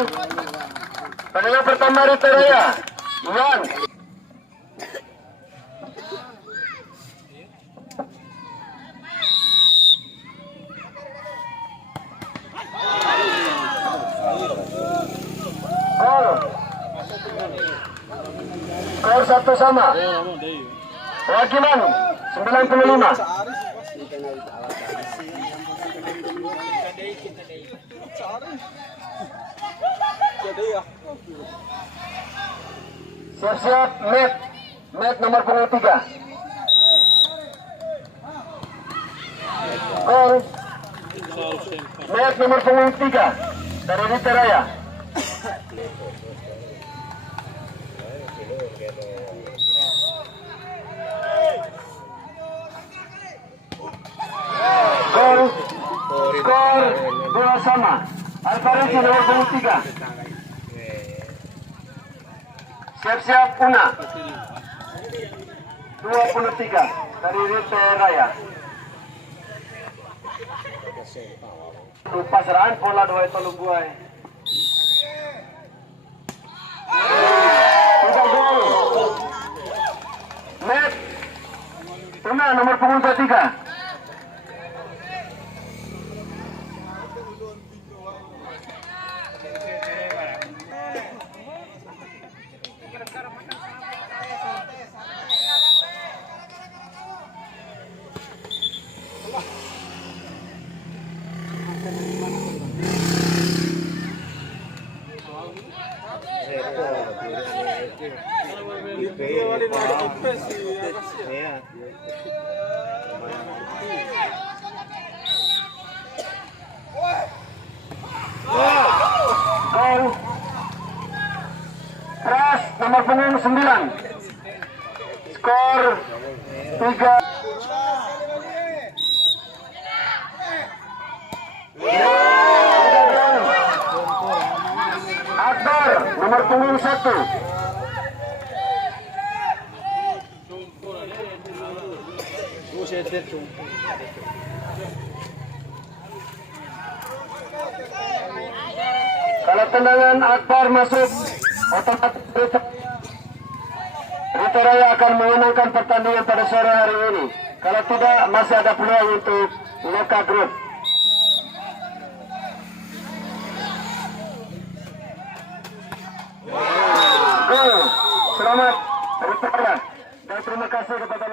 Penengah pertama Rita Raya, Iwan. Skor 1-1. Wakilan 95. Siap-siap, Matt nomor punggung 3. Skor Matt nomor punggung 3 dari Rita Raya. Skor 2-2. Alvarez nomor punggung 3. Siap-siap, Una 23 dari Rita Raya. Lupa seraan pola 2 itu lu buai. Tidak gol. Matt Una nomor punggung 23. Gol Pras nomor punggung 9. Skor 3. Akbar nomor punggung 1. Kalau tendangan Akbar masuk, otomatis Rita Raya akan memenangkan pertandingan pada sore hari ini. Kalau tidak, masih ada peluang untuk loka grup. Gol, selamat Rita Raya dan terima kasih kepada